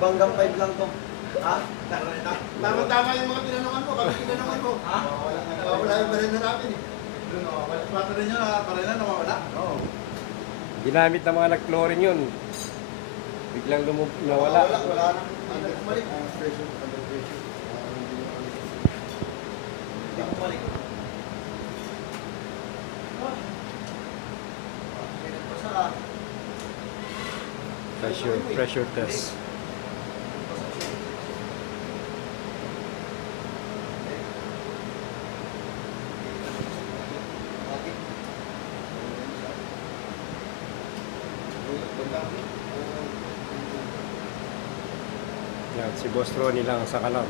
hanggang 5 lang to. Ha? Tama-tama yung mga tinanungan mo. Bakit tinanungan mo? Ha? Wala yung barena natin eh. Battery nyo na, barena nawawala. Oo. Ginamit ng mga nag-chlorine yun. Biglang nawala. Wala nang bumalik. Pressure. Hindi ko balik. Pressure test. Yan, si Boss Ronnie lang sa kalam.